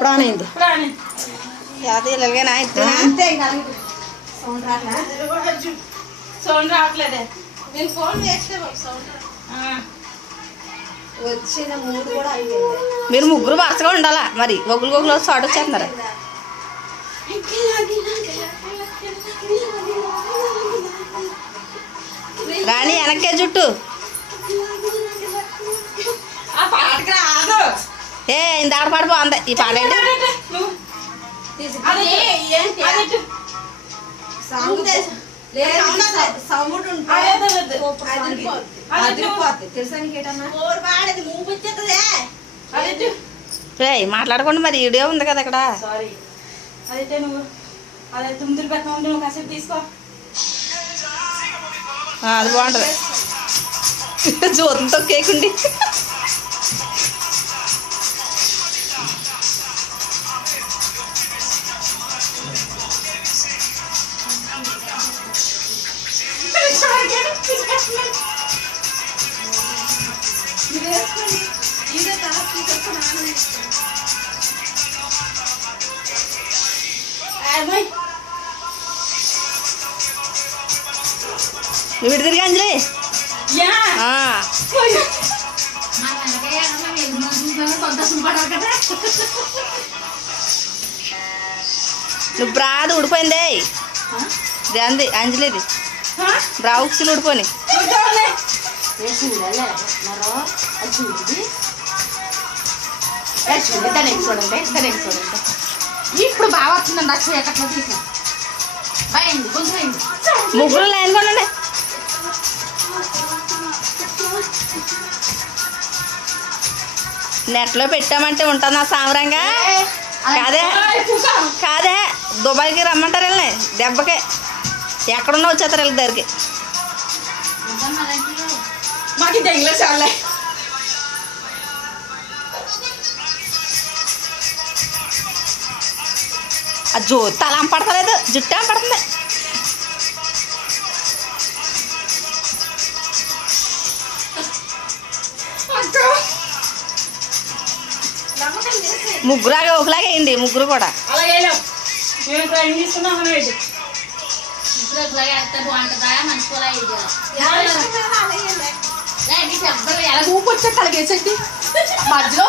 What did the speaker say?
ఇప్పుడు ఆన్ అయింది. సౌండ్ రావట్లేదే. నేను ఫోన్ చేస్తే సౌండ్ వచ్చిన మూడు కూడా అయిపోయింది. మీరు ముగ్గురు వరుసగా ఉండాలా మరి. గొగ్గులు గొగ్గులు షార్ట్ వచ్చేస్తున్నారు. రాణి వెనక్కే జుట్టు. ఏ ఇంత ఆడ పాట బాగుంది. ఈ పాట ఏంటి? మాట్లాడకుండా మరి వీడియో ఉంది కదా అక్కడ. అదైతే నువ్వు అదే తుమ్ములు పెట్ట నువ్వు కాసేపు తీసుకో. అది బాగుంటుంది. జ్యోతంతో కేకుండి. నువ్వు ఇటు తిరిగి అంజలి. నువ్వు బ్రాది ఊడిపోయిందే. అంది అంజలిది బ్రా ఉక్సిలు ఊడిపోయి. ఇప్పుడు బాగా వచ్చిందండి. అసలు ఎక్కడ తీసా ముగ్గురు లైన్ కొనండి. నెట్లో పెట్టామంటే ఉంటుందా సామరంగా? కాదే కాదే దుబాయ్కి రమ్మంటారు వెళ్ళి దెబ్బకే. ఎక్కడున్నా వచ్చేస్తారు వీళ్ళ దగ్గరికి. మాకు దెంగలే చాలే. ఆ జ్యోతి తల పడతలేదు, జుట్టు పడుతుంది. ముగ్గురాగా ఒకలాగే అయింది. ముగ్గురు కూడా మధ్యలో